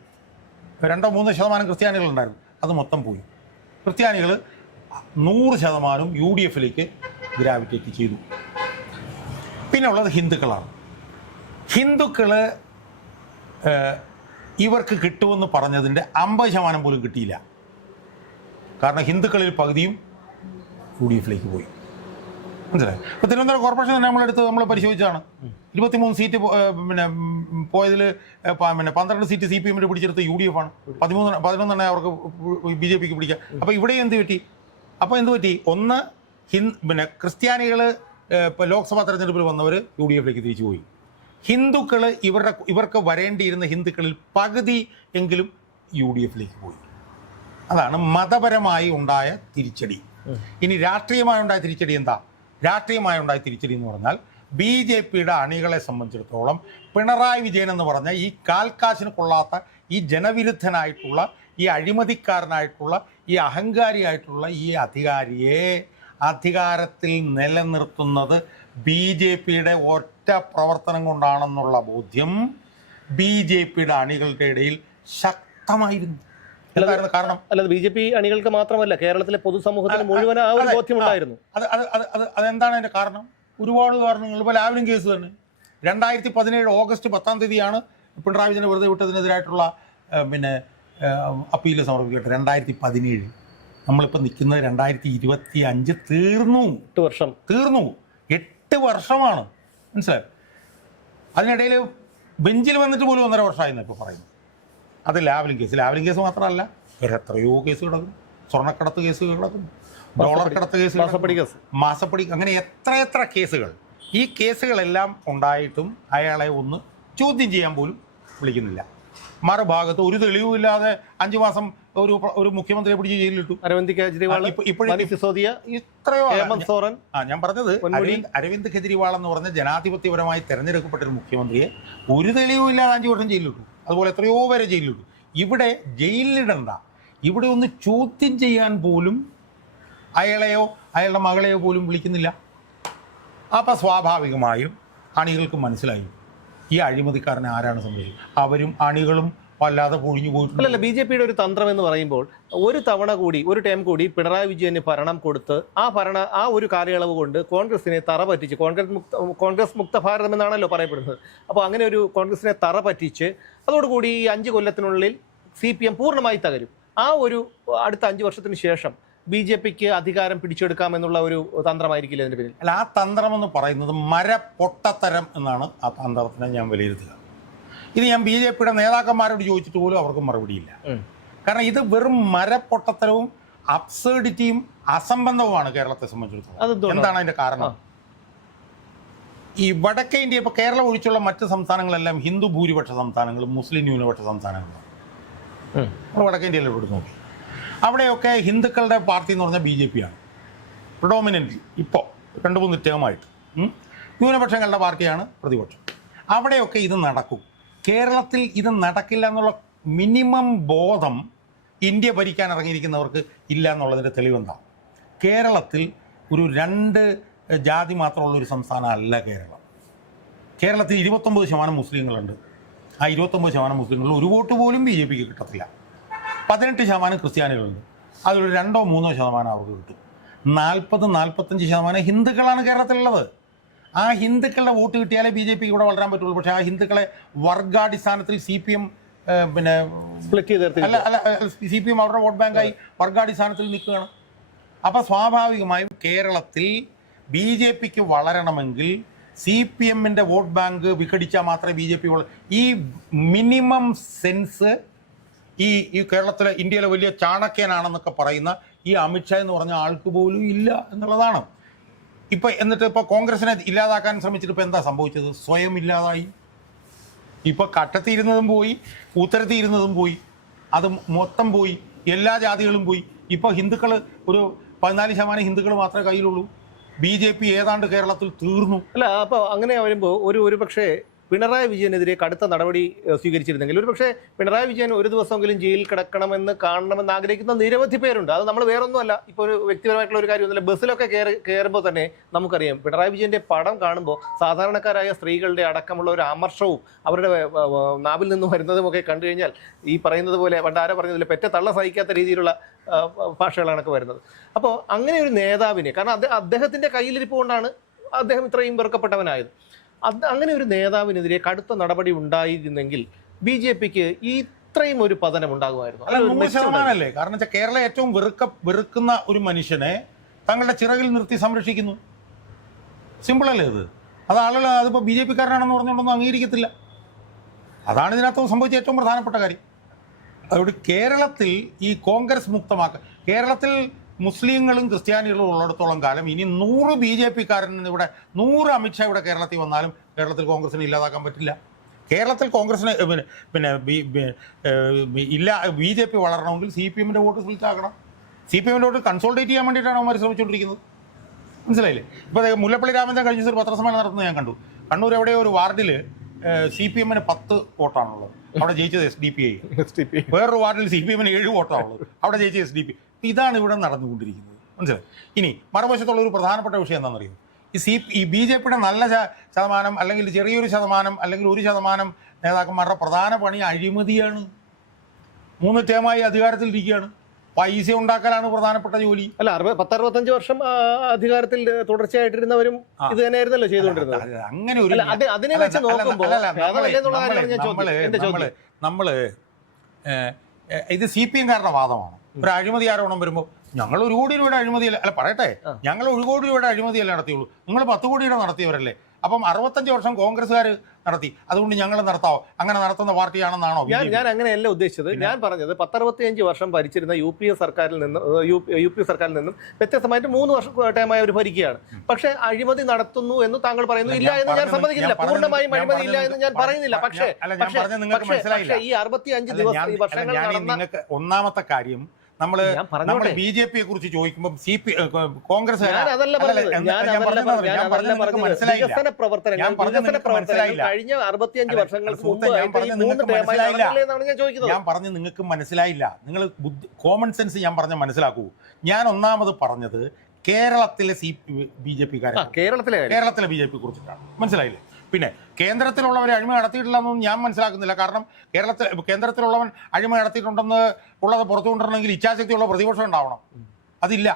രണ്ടോ മൂന്നോ ശതമാനം ക്രിസ്ത്യാനികൾ ഉണ്ടായിരുന്നു അത് മൊത്തം പോയി. ക്രിസ്ത്യാനികൾ നൂറ് ശതമാനം യു ഡി എഫിലേക്ക് ഗ്രാവിറ്റേറ്റ് ചെയ്തു. പിന്നെ ഉള്ളത് ഹിന്ദുക്കളാണ് ഹിന്ദുക്കൾ ഇവർക്ക് കിട്ടുമെന്ന് പറഞ്ഞതിന്റെ അമ്പത് ശതമാനം പോലും കിട്ടിയില്ല. കാരണം ഹിന്ദുക്കളിൽ പകുതിയും യു ഡി എഫിലേക്ക് പോയി. മനസ്സിലായി? ഇപ്പോൾ തിരുവനന്തപുരം കോർപ്പറേഷൻ തന്നെ നമ്മളെടുത്ത് നമ്മൾ പരിശോധിച്ചാണ് ഇരുപത്തിമൂന്ന് സീറ്റ് പിന്നെ പോയതിൽ പിന്നെ പന്ത്രണ്ട് സീറ്റ് സി പി എമ്മിന് പിടിച്ചെടുത്ത് യു ഡി എഫ് ആണ്. പതിമൂന്ന് പതിനൊന്നെണ്ണേ അവർക്ക് ബി ജെ പിക്ക് പിടിക്കാം അപ്പോൾ ഇവിടെ എന്ത് പറ്റി? അപ്പോൾ എന്ത് പറ്റി? ഒന്ന് ഹിന്ദു പിന്നെ ക്രിസ്ത്യാനികൾ ഇപ്പോൾ ലോക്സഭാ തെരഞ്ഞെടുപ്പിൽ വന്നവർ യു ഡി എഫിലേക്ക് തിരിച്ചു പോയി. ഹിന്ദുക്കൾ ഇവരുടെ ഇവർക്ക് വരേണ്ടിയിരുന്ന ഹിന്ദുക്കളിൽ പകുതി എങ്കിലും യു ഡി എഫിലേക്ക് പോയി. അതാണ് മതപരമായി ഉണ്ടായ തിരിച്ചടി. ഇനി രാഷ്ട്രീയമായി ഉണ്ടായ തിരിച്ചടി എന്താ? രാഷ്ട്രീയമായി ഉണ്ടായ തിരിച്ചടി എന്ന് പറഞ്ഞാൽ ബി ജെ പിയുടെ അണികളെ സംബന്ധിച്ചിടത്തോളം പിണറായി വിജയൻ എന്ന് പറഞ്ഞ ഈ കാൽക്കാശിന് കൊള്ളാത്ത ഈ ജനവിരുദ്ധനായിട്ടുള്ള ഈ അഴിമതിക്കാരനായിട്ടുള്ള ഈ അഹങ്കാരിയായിട്ടുള്ള ഈ അധികാരിയെ അധികാരത്തിൽ നിലനിർത്തുന്നത് ബി ജെ പിയുടെ ഒറ്റ പ്രവർത്തനം കൊണ്ടാണെന്നുള്ള ബോധ്യം ബി ജെ പിയുടെ അണികളുടെ ഇടയിൽ ശക്തമായിരുന്നു. എന്തായിരുന്നു കാരണം. അല്ലാതെ ബി ജെ പി അണികൾക്ക് മാത്രമല്ല കേരളത്തിലെ പൊതുസമൂഹത്തിന് മുഴുവൻ ആ ഒരു ബോധ്യം ബോധ്യമുണ്ടായിരുന്നു. അത് അത് അത് അത് അതെന്താണ് അതിന്റെ കാരണം? ഒരുപാട് കാരണങ്ങൾ ഇപ്പോൾ ലാവിനും കേസ് തന്നെ. രണ്ടായിരത്തി പതിനേഴ് ഓഗസ്റ്റ് പത്താം തീയതിയാണ് പിണറായി വിജയനെ വെറുതെ വിട്ടതിനെതിരായിട്ടുള്ള പിന്നെ അപ്പീൽ സമർപ്പിക്കട്ടെ രണ്ടായിരത്തി പതിനേഴ് നമ്മളിപ്പോൾ നിൽക്കുന്നത് രണ്ടായിരത്തി ഇരുപത്തി അഞ്ച് തീർന്നു. എട്ട് വർഷം. തീർന്നു. എട്ട് വർഷമാണ്. മനസ്സിലായോ? അതിനിടയിൽ ബെഞ്ചിൽ വന്നിട്ട് പോലും ഒന്നര വർഷമായി ഇപ്പോൾ പറയുന്നു. അത് ലാവലിംഗ് കേസ്. ലാവലിംഗ് കേസ് മാത്രമല്ല വേറെ എത്രയോ കേസ് കിടക്കും സ്വർണക്കടത്ത് കേസ് കിടക്കും ഡോളർ കടത്ത് കേസ് മാസപ്പടി കേസ്. മാസപ്പടി അങ്ങനെ എത്ര എത്ര കേസുകൾ. ഈ കേസുകളെല്ലാം ഉണ്ടായിട്ടും അയാളെ ഒന്ന് ചോദ്യം ചെയ്യാൻ പോലും വിളിക്കുന്നില്ല. മറുഭാഗത്ത് ഒരു തെളിവുമില്ലാതെ അഞ്ചു മാസം ഒരു ഒരു മുഖ്യമന്ത്രിയെ പിടിച്ച് ജയിലിലിട്ടു. അരവിന്ദ് കെജ്രിവാൾ ഇപ്പോഴും- സിസോദിയ ഇത്രയോ ഹേമന്ത് സോറൻ ആ ഞാൻ പറഞ്ഞത് അരവിന്ദ് അരവിന്ദ് കെജ്രിവാൾ എന്ന് പറഞ്ഞ ജനാധിപത്യപരമായി തെരഞ്ഞെടുക്കപ്പെട്ട ഒരു മുഖ്യമന്ത്രിയെ ഒരു തെളിവുമില്ലാതെ അഞ്ചു വർഷം ജയിലിലിട്ടു. അതുപോലെ എത്രയോ പേരെ ജയിലിലിട്ടു. ഇവിടെ ജയിലിലിടണ്ട. ഇവിടെ ഒന്ന് ചോദ്യം ചെയ്യാൻ പോലും അയാളെയോ അയാളുടെ മകളെയോ പോലും വിളിക്കുന്നില്ല. അപ്പം സ്വാഭാവികമായും അണികൾക്ക് മനസ്സിലായി. ഈ അഴിമതിക്കാരനെ ആരാണ് സംബന്ധിച്ചത് അവരും അണികളും വല്ലാതെ പൊഴിഞ്ഞു പോയിട്ടുണ്ട്. അല്ലല്ല ബി ജെ പിയുടെ ഒരു തന്ത്രം എന്ന് പറയുമ്പോൾ ഒരു തവണ കൂടി ഒരു ടൈം കൂടി പിണറായി വിജയന് ഭരണം കൊടുത്ത് ആ ഭരണ ആ ഒരു കാലയളവ് കൊണ്ട് കോൺഗ്രസിനെ തറ പറ്റിച്ച് കോൺഗ്രസ് മുക്ത കോൺഗ്രസ് മുക്ത ഭാരതം എന്നാണല്ലോ പറയപ്പെടുന്നത്. അപ്പോൾ അങ്ങനെ ഒരു കോൺഗ്രസിനെ തറ പറ്റിച്ച് അതോടുകൂടി ഈ അഞ്ച് കൊല്ലത്തിനുള്ളിൽ സി പി എം പൂർണമായി തകരും. ആ ഒരു അടുത്ത അഞ്ച് വർഷത്തിന് ശേഷം ബി ജെ പിക്ക് അധികാരം പിടിച്ചെടുക്കാമെന്നുള്ള ഒരു തന്ത്രമായിരിക്കില്ല അതിന്റെ പിന്നിൽ അല്ല ആ തന്ത്രം എന്ന് പറയുന്നത് മരപ്പൊട്ടത്തരം എന്നാണ് ആ തന്ത്രത്തിനെ ഞാൻ വിലയിരുത്തുക. ഇത് ഞാൻ ബി ജെ പിയുടെ നേതാക്കന്മാരോട് ചോദിച്ചിട്ട് പോലും അവർക്ക് മറുപടിയില്ല. കാരണം ഇത് വെറും മരപ്പൊട്ടത്തരവും അബ്സേഡിറ്റിയും അസംബന്ധവുമാണ് കേരളത്തെ സംബന്ധിച്ചിടത്തോളം? എന്താണ് അതിന്റെ കാരണം? ഈ വടക്കേ ഇന്ത്യ ഇപ്പോൾ കേരളം ഒഴിച്ചുള്ള മറ്റ് സംസ്ഥാനങ്ങളെല്ലാം ഹിന്ദു ഭൂരിപക്ഷ സംസ്ഥാനങ്ങളും മുസ്ലിം ന്യൂനപക്ഷ സംസ്ഥാനങ്ങളും. വടക്കേ ഇന്ത്യയിൽ എവിടെ നോക്കി? അവിടെയൊക്കെ ഹിന്ദുക്കളുടെ പാർട്ടി എന്ന് പറഞ്ഞാൽ ബി ജെ പി ആണ് പ്രൊഡോമിനന്റ്ലി ഇപ്പോൾ രണ്ട് മൂന്ന് ടേമായിട്ട് ന്യൂനപക്ഷങ്ങളുടെ പാർട്ടിയാണ് പ്രതിപക്ഷം. അവിടെയൊക്കെ ഇത് നടക്കും. കേരളത്തിൽ ഇത് നടക്കില്ല എന്നുള്ള മിനിമം ബോധം ഇന്ത്യ ഭരിക്കാൻ ഇറങ്ങിയിരിക്കുന്നവർക്ക് ഇല്ല എന്നുള്ളതിന്റെ തെളിവെന്താ കേരളത്തിൽ ഒരു രണ്ട് ജാതി മാത്രമുള്ള ഒരു സംസ്ഥാനമല്ല കേരളം. കേരളത്തിൽ ഇരുപത്തൊമ്പത് ശതമാനം മുസ്ലിങ്ങളുണ്ട്. ആ ഇരുപത്തൊമ്പത് ശതമാനം മുസ്ലിങ്ങളിൽ ഒരു വോട്ട് പോലും ബി ജെ പിക്ക് കിട്ടത്തില്ല. പതിനെട്ട് ശതമാനം ക്രിസ്ത്യാനികളുണ്ട്. അതിലൊരു രണ്ടോ മൂന്നോ ശതമാനം അവർക്ക് കിട്ടും. നാൽപ്പത് നാൽപ്പത്തഞ്ച് ശതമാനം ഹിന്ദുക്കളാണ് കേരളത്തിലുള്ളത്. ആ ഹിന്ദുക്കളുടെ വോട്ട് കിട്ടിയാലേ ബി ജെ പിക്ക് ഇവിടെ വളരാൻ പറ്റുള്ളൂ. പക്ഷേ ആ ഹിന്ദുക്കളെ വർഗാടിസ്ഥാനത്തിൽ സി പി എം പിന്നെ അല്ല അല്ല സി പി എം അവരുടെ വോട്ട് ബാങ്കായി വർഗാടിസ്ഥാനത്തിൽ നിൽക്കുകയാണ്. അപ്പോൾ സ്വാഭാവികമായും കേരളത്തിൽ ബി ജെ പിക്ക് വളരണമെങ്കിൽ സി പി എമ്മിന്റെ വോട്ട് ബാങ്ക് വിഘടിച്ചാൽ മാത്രമേ ബി ജെ പി ഈ മിനിമം സെൻസ് ഈ ഈ കേരളത്തിലെ ഇന്ത്യയിലെ വലിയ ചാണക്യനാണെന്നൊക്കെ പറയുന്ന ഈ അമിത്ഷാ എന്ന് പറഞ്ഞ ആൾക്ക് പോലും ഇല്ല എന്നുള്ളതാണ്. ഇപ്പൊ എന്നിട്ട് ഇപ്പൊ കോൺഗ്രസിനെ ഇല്ലാതാക്കാൻ ശ്രമിച്ചിട്ട് ഇപ്പൊ എന്താ സംഭവിച്ചത്? സ്വയം ഇല്ലാതായി. ഇപ്പൊ കട്ടത്തിയിരുന്നതും പോയി ഉത്തരത്തിയിരുന്നതും പോയി അത് മൊത്തം പോയി എല്ലാ ജാതികളും പോയി. ഇപ്പൊ ഹിന്ദുക്കൾ ഒരു പതിനാല് ശതമാനം ഹിന്ദുക്കൾ മാത്രമേ കയ്യിലുള്ളൂ. ബി ജെ പി ഏതാണ്ട് കേരളത്തിൽ തീർന്നു. അല്ല അപ്പോൾ അങ്ങനെ വരുമ്പോൾ ഒരു ഒരു പക്ഷേ പിണറായി വിജയനെതിരെ കടുത്ത നടപടി സ്വീകരിച്ചിരുന്നെങ്കിൽ. ഒരു പക്ഷേ പിണറായി വിജയൻ ഒരു ദിവസമെങ്കിലും ജയിലിൽ കിടക്കണമെന്ന് കാണണമെന്ന് ആഗ്രഹിക്കുന്ന നിരവധി പേരുണ്ട്. അത് നമ്മൾ വേറൊന്നുമല്ല. ഇപ്പോൾ ഒരു വ്യക്തിപരമായിട്ടുള്ള ഒരു കാര്യമൊന്നുമില്ല ബസ്സിലൊക്കെ കയറി കയറുമ്പോൾ തന്നെ നമുക്കറിയാം പിണറായി വിജയന്റെ പടം കാണുമ്പോൾ സാധാരണക്കാരായ സ്ത്രീകളുടെ അടക്കമുള്ള ഒരു അമർഷവും അവരുടെ നാവിൽ നിന്നും വരുന്നതും ഒക്കെ കണ്ടു കഴിഞ്ഞാൽ ഈ പറയുന്നത് പോലെ പണ്ട് ആരോ പറഞ്ഞതിൽ പെറ്റ തള്ള സഹിക്കാത്ത രീതിയിലുള്ള ഭാഷകളാണൊക്കെ വരുന്നത്. അപ്പോൾ അങ്ങനെ ഒരു നേതാവിനെ കാരണം അദ്ദേഹത്തിന്റെ കയ്യിലിരിപ്പ് കൊണ്ടാണ് അദ്ദേഹം ഇത്രയും വെറുക്കപ്പെട്ടവനായത്. അത് അങ്ങനെ ഒരു നേതാവിനെതിരെ കടുത്ത നടപടി ഉണ്ടായിരുന്നെങ്കിൽ ബി ജെ പിക്ക് ഈ ഇത്രയും ഒരു പതനം ഉണ്ടാകുമായിരുന്നു. അല്ല നൂറ് ശതമാനമല്ലേ? കാരണം വെച്ചാൽ കേരളം ഏറ്റവും വെറുക്ക വെറുക്കുന്ന ഒരു മനുഷ്യനെ തങ്ങളുടെ ചിറകിൽ നിർത്തി സംരക്ഷിക്കുന്നു. സിമ്പിൾ അല്ലേ അത് അത് ആളുകൾ അതിപ്പോൾ ബി ജെ പിക്കാരനാണെന്ന് പറഞ്ഞുകൊണ്ടൊന്നും അംഗീകരിക്കത്തില്ല. അതാണ് ഇതിനകത്ത് സംഭവിച്ച ഏറ്റവും പ്രധാനപ്പെട്ട കാര്യം. അതുകൊണ്ട് കേരളത്തിൽ ഈ കോൺഗ്രസ് മുക്തമാക്കുക കേരളത്തിൽ മുസ്ലിങ്ങളും ക്രിസ്ത്യാനികളും ഉള്ളിടത്തോളം കാലം ഇനി നൂറ് ബി ജെ പിക്കാരൻ ഇവിടെ നൂറ് അമിത്ഷാ ഇവിടെ കേരളത്തിൽ വന്നാലും കേരളത്തിൽ കോൺഗ്രസിനെ ഇല്ലാതാക്കാൻ പറ്റില്ല. കേരളത്തിൽ കോൺഗ്രസിന് പിന്നെ പിന്നെ ഇല്ല ബി ജെ പി വളരണമെങ്കിൽ സി പി എമ്മിന്റെ വോട്ട് സ്പ്ലിറ്റ് ആക്കണം. സി പി എമ്മിന്റെ വോട്ട് കൺസോൾട്ടേറ്റ് ചെയ്യാൻ വേണ്ടിയിട്ടാണ് അവന്മാർ ശ്രമിച്ചുകൊണ്ടിരിക്കുന്നത്. മനസ്സിലായില്ലേ? ഇപ്പോൾ മുല്ലപ്പള്ളി രാമചന്ദ്രൻ കഴിഞ്ഞ ദിവസം ഒരു പത്രസമ്മേളനം നടത്തുന്നത് ഞാൻ കണ്ടു. കണ്ണൂർ എവിടെ ഒരു വാർഡിൽ സി പി എമ്മിന് പത്ത് വോട്ടാണുള്ളത്. അവിടെ ജയിച്ചത് എസ് ഡി പി ഐ. വേറൊരു വാർഡിൽ സി പി എമ്മിന് ഏഴ് വോട്ടാണുള്ളത്. അവിടെ ജയിച്ചത് എസ് ഡി പി ഇതാണ് ഇവിടെ നടന്നുകൊണ്ടിരിക്കുന്നത്. മനസ്സിലായി? ഇനി മറുവശത്തുള്ള ഒരു പ്രധാനപ്പെട്ട വിഷയം എന്താണെന്നറിയോ? ഈ സി ഈ ബി ജെ പിയുടെ നല്ല ശതമാനം അല്ലെങ്കിൽ ചെറിയൊരു ശതമാനം അല്ലെങ്കിൽ ഒരു ശതമാനം നേതാക്കന്മാരുടെ പ്രധാന പണി അഴിമതിയാണ്. മൂന്ന് ടേമായി അധികാരത്തിൽ ഇരിക്കുകയാണ്. പൈസ ഉണ്ടാക്കലാണ് പ്രധാനപ്പെട്ട ജോലി. അല്ല അറുപത് പത്തറുപത്തഞ്ച് വർഷം അധികാരത്തിൽ തുടർച്ചയായിട്ടിരുന്നവരും. ഇത് തന്നെയായിരുന്നല്ലോ ചെയ്തുകൊണ്ടിരുന്നത്. അങ്ങനെ ഒരു അതിനെ വെച്ച് നോക്കുമ്പോൾ നമ്മൾ നമ്മൾ ഇത് സി പി എം കാരുടെ വാദമാണ്. ഒരു അഴിമതി ആരോപണം വരുമ്പോൾ ഞങ്ങൾ ഒരു കോടി രൂപയുടെ അഴിമതിയല്ല അല്ല പറയട്ടെ. ഞങ്ങൾ ഒരു കോടി രൂപയുടെ അഴിമതിയല്ല നടത്തിയുള്ളൂ. നിങ്ങൾ പത്ത് കോടിയുടെ നടത്തിയവരല്ലേ? അപ്പം അറുപത്തഞ്ച് വർഷം കോൺഗ്രസ്സുകാർ നടത്തി. അതുകൊണ്ട് ഞങ്ങൾ നടത്താവോ അങ്ങനെ നടത്തുന്ന പാർട്ടിയാണെന്നാണോ ഞാൻ? ഞാൻ അങ്ങനെയല്ല ഉദ്ദേശിച്ചത്? ഞാൻ പറഞ്ഞത് പത്തറുപത്തിയഞ്ച് വർഷം ഭരിച്ചിരുന്ന യു പി എ സർക്കാരിൽ നിന്നും യു പി സർക്കാരിൽ നിന്നും വ്യത്യസ്തമായിട്ട് മൂന്ന് വർഷം ടൈമായി അവർ ഭരിക്കുകയാണ്. പക്ഷേ അഴിമതി നടത്തുന്നു എന്ന് താങ്കൾ പറയുന്നു. ഇല്ല എന്ന് ഞാൻ സമ്മതിക്കില്ല സമ്മതിക്കുന്നില്ല. പൂർണമായും അഴിമതി ഇല്ല എന്ന് ഞാൻ പറയുന്നില്ല. പക്ഷേ പക്ഷേ ഈ അറുപത്തി അഞ്ച് ദിവസം ഈ വർഷങ്ങൾ ഒന്നാമത്തെ കാര്യം നമ്മൾ പറഞ്ഞോട്ടെ. ബി ജെ പിയെ കുറിച്ച് ചോദിക്കുമ്പോൾ സി പി കോൺഗ്രസ് വികസന പ്രവർത്തനങ്ങൾ. കഴിഞ്ഞ അറുപത്തിയഞ്ച് വർഷങ്ങൾക്ക് മുമ്പ് ഞാൻ പറഞ്ഞു നിങ്ങൾക്ക് മനസ്സിലായില്ല. നിങ്ങൾ കോമൺ സെൻസ് ഞാൻ പറഞ്ഞ മനസ്സിലാക്കൂ. ഞാൻ ഒന്നാമത് പറഞ്ഞത് കേരളത്തിലെ സി ബി ജെ പി പിക്കാരെ കേരളത്തിലെ. കേരളത്തിലെ ബി ജെ പി കുറിച്ചിട്ടാണ്. മനസ്സിലായില്ലേ? പിന്നെ കേന്ദ്രത്തിലുള്ളവരെ അഴിമ നടത്തിയിട്ടില്ലെന്നൊന്നും ഞാൻ മനസ്സിലാക്കുന്നില്ല. കാരണം കേരളത്തിൽ കേന്ദ്രത്തിലുള്ളവൻ അഴിമ നടത്തിയിട്ടുണ്ടെന്ന് ഉള്ളത് പുറത്തു കൊണ്ടുവരണമെങ്കിൽ ഇച്ഛാശക്തിയുള്ള പ്രതിപക്ഷം ഉണ്ടാവണം. അതില്ല.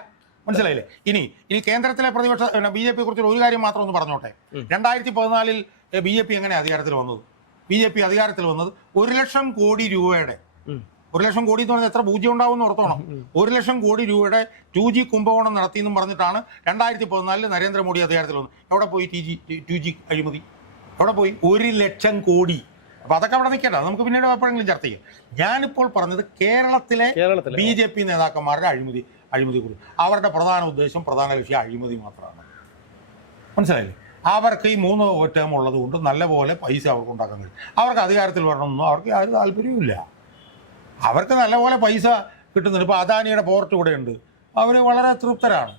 മനസ്സിലായില്ലേ? ഇനി ഇനി കേന്ദ്രത്തിലെ പ്രതിപക്ഷ ബി ജെ പി കുറിച്ച് ഒരു കാര്യം മാത്രം ഒന്ന് പറഞ്ഞോട്ടെ. രണ്ടായിരത്തി പതിനാലിൽ ബി ജെ പി എങ്ങനെ അധികാരത്തിൽ വന്നത്? ബി ജെ പി അധികാരത്തിൽ വന്നത് ഒരു ലക്ഷം കോടി രൂപയുടെ. ഒരു ലക്ഷം കോടി എന്ന് പറഞ്ഞാൽ എത്ര പൂജ്യം ഉണ്ടാവുമെന്ന് ഓർത്തോണം. ഒരു ലക്ഷം കോടി രൂപയുടെ ടു ജി കുംഭകോണം നടത്തിയെന്നും പറഞ്ഞിട്ടാണ് രണ്ടായിരത്തി പതിനാലിൽ നരേന്ദ്രമോദി അധികാരത്തിൽ വന്നത്. എവിടെ പോയി ടി ജി ടു ജി അഴിമതി? എവിടെ പോയി ഒരു ലക്ഷം കോടി. അപ്പൊ അതൊക്കെ അവിടെ നിൽക്കേണ്ട. നമുക്ക് പിന്നീട് എപ്പോഴെങ്കിലും ചർച്ച ചെയ്യാം. ഞാനിപ്പോൾ പറഞ്ഞത് കേരളത്തിലെ ബി ജെ പി നേതാക്കന്മാരുടെ അഴിമതി അഴിമതി കുറി അവരുടെ പ്രധാന ഉദ്ദേശം പ്രധാന ലക്ഷ്യം അഴിമതി മാത്രമാണ്. മനസ്സിലായില്ലേ? അവർക്ക് ഈ മൂന്ന് ടേം ഉള്ളത് കൊണ്ട് നല്ലപോലെ പൈസ അവർക്ക് ഉണ്ടാക്കാൻ കഴിയും. അവർക്ക് അധികാരത്തിൽ വരണമെന്നോ അവർക്ക് യാതൊരു താല്പര്യവുമില്ല. അവർക്ക് നല്ലപോലെ പൈസ കിട്ടുന്നുണ്ട്. ഇപ്പോൾ അദാനിയുടെ പോർട്ട് ഇവിടെയുണ്ട്. അവർ വളരെ തൃപ്തരാണ്.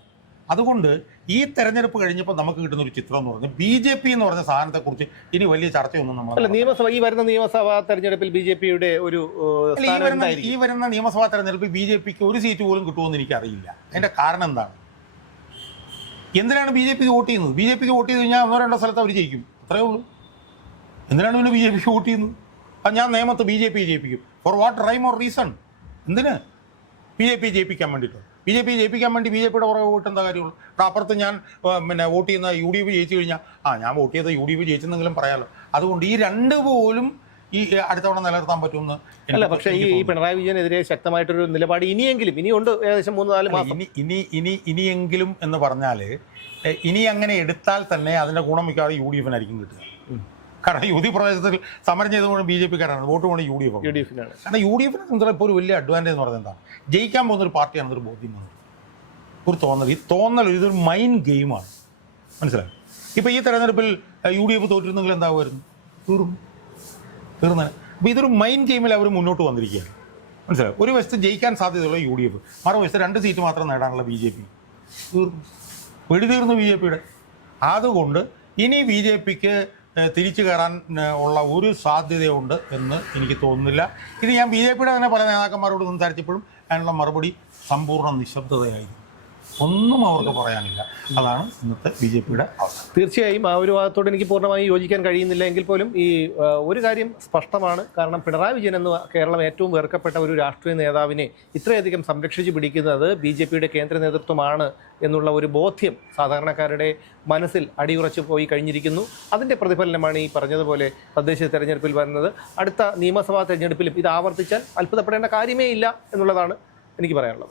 അതുകൊണ്ട് ഈ തെരഞ്ഞെടുപ്പ് കഴിഞ്ഞപ്പോൾ നമുക്ക് കിട്ടുന്ന ഒരു ചിത്രം എന്ന് പറഞ്ഞാൽ ബി ജെ പി എന്ന് പറഞ്ഞ സാധനത്തെക്കുറിച്ച് ഇനി വലിയ ചർച്ചയൊന്നും നമ്മൾ നിയമസഭ ഈ വരുന്ന നിയമസഭാ തെരഞ്ഞെടുപ്പിൽ ബി ജെ പിയുടെ ഒരു ഈ വരുന്ന ഈ വരുന്ന നിയമസഭാ തെരഞ്ഞെടുപ്പിൽ ബി ജെ പിക്ക് ഒരു സീറ്റ് പോലും കിട്ടുമെന്ന് എനിക്കറിയില്ല. അതിന്റെ കാരണം എന്താണ്? എന്തിനാണ് ബി ജെ പിക്ക് വോട്ട് ചെയ്യുന്നത്? ബി ജെ പിക്ക് വോട്ട് ചെയ്ത് കഴിഞ്ഞാൽ ഒന്നോ രണ്ടോ സ്ഥലത്ത് അവർ ജയിക്കും. അത്രേ ഉള്ളൂ. എന്തിനാണ് പിന്നെ ബി ജെ പിക്ക് വോട്ട് ചെയ്യുന്നത്? അപ്പം ഞാൻ നിയമത്ത് B J P ജയിപ്പിക്കും. For what rhyme or reason എന്തിന്? ബി ജെ പി ജയിപ്പിക്കാൻ വേണ്ടിയിട്ടോ. ബി ജെ പി ജയിപ്പിക്കാൻ വേണ്ടി ബി ജെ പിയുടെ പുറകെ വോട്ട് എന്താ കാര്യമുള്ളൂ? ഇവിടെ അപ്പുറത്ത് ഞാൻ പിന്നെ വോട്ട് ചെയ്യുന്ന യു ഡി എഫ് ജയിച്ചു കഴിഞ്ഞാൽ ആ ഞാൻ വോട്ട് ചെയ്ത യു ഡി എഫ് ജയിച്ചെന്നെങ്കിലും പറയാമല്ലോ അതുകൊണ്ട് ഈ രണ്ട് പോലും ഈ അടുത്ത തവണ നിലനിർത്താൻ പറ്റുമെന്ന് അല്ല പക്ഷേ ഈ. പിണറായി വിജയനെതിരെ ശക്തമായിട്ടൊരു നിലപാട് ഇനിയെങ്കിലും ഇനിയുണ്ട് ഏകദേശം മൂന്ന് നാല് മാസം. ഇനി ഇനി ഇനി ഇനിയെങ്കിലും എന്ന് പറഞ്ഞാൽ ഇനി അങ്ങനെ എടുത്താൽ തന്നെ അതിന്റെ ഗുണം മിക്കവാറും യു ഡി എഫിനായിരിക്കും കിട്ടുക. കാരണം യുവതി പ്രദേശത്തിൽ സമരം ചെയ്തുകൊണ്ട് ബി ജെ പിക്കാരാണ്. വോട്ട് കൊണ്ട് U D F U D എഫിനാണ്. കാരണം യു ഡി എഫിനെ സംബന്ധിച്ചിടത്തോളം ഇപ്പോൾ ഒരു വലിയ അഡ്വാന്റേജ് എന്ന് പറയുന്നത് എന്താണ്? ജയിക്കാൻ പോകുന്ന ഒരു പാർട്ടിയാണ് ഒരു ബോധ്യം ഒരു തോന്നൽ. ഈ തോന്നൽ ഇതൊരു മൈൻഡ് ഗെയിമാണ് മനസ്സിലായി? ഇപ്പോൾ ഈ തെരഞ്ഞെടുപ്പിൽ യു ഡി എഫ് തോറ്റിരുന്നെങ്കിൽ എന്താകുമായിരുന്നു? തീർന്നു. തീർന്നു. അപ്പോൾ ഇതൊരു മൈൻഡ് ഗെയിമിൽ അവർ മുന്നോട്ട് വന്നിരിക്കുകയാണ്. മനസ്സിലായി? ഒരു വശത്ത് ജയിക്കാൻ സാധ്യതയുള്ള യു ഡി എഫ്. മറുവശത്ത് രണ്ട് സീറ്റ് മാത്രം നേടാനുള്ള ബി ജെ പി. തീർന്നു. വെടി തീർന്നു ബി ജെ പിയുടെ. അതുകൊണ്ട് ഇനി ബി ജെ പിക്ക് തിരിച്ചു കയറാൻ ഉള്ള ഒരു സാധ്യതയുണ്ട് എന്ന് എനിക്ക് തോന്നുന്നില്ല. ഇത് ഞാൻ ബി ജെ പിയുടെ തന്നെ പല നേതാക്കന്മാരോട് സംസാരിച്ചപ്പോഴും അതിനുള്ള മറുപടി സമ്പൂർണ നിശബ്ദതയായിരുന്നു. ഒന്നും അവർക്ക് പറയാനില്ല. അതാണ് ഇന്നത്തെ ബി ജെ പിയുടെ അവസ്ഥ. തീർച്ചയായും ആ ഒരു വാദത്തോട് എനിക്ക് പൂർണമായും യോജിക്കാൻ കഴിയുന്നില്ല എങ്കിൽ പോലും ഈ ഒരു കാര്യം സ്പഷ്ടമാണ്. കാരണം പിണറായി വിജയൻ എന്ന് കേരളം ഏറ്റവും വെറുക്കപ്പെട്ട ഒരു രാഷ്ട്രീയ നേതാവിനെ ഇത്രയധികം സംരക്ഷിച്ചു പിടിക്കുന്നത് ബി ജെ പിയുടെ കേന്ദ്ര നേതൃത്വമാണ് എന്നുള്ള ഒരു ബോധ്യം സാധാരണക്കാരുടെ മനസ്സിൽ അടിയുറച്ചു പോയി കഴിഞ്ഞിരിക്കുന്നു. അതിന്റെ പ്രതിഫലനമാണ് ഈ പറഞ്ഞതുപോലെ തദ്ദേശ തെരഞ്ഞെടുപ്പിൽ വരുന്നത്. അടുത്ത നിയമസഭാ തെരഞ്ഞെടുപ്പിലും ഇത് ആവർത്തിച്ചാൽ അത്ഭുതപ്പെടേണ്ട കാര്യമേ ഇല്ല എന്നുള്ളതാണ് എനിക്ക് പറയാനുള്ളത്.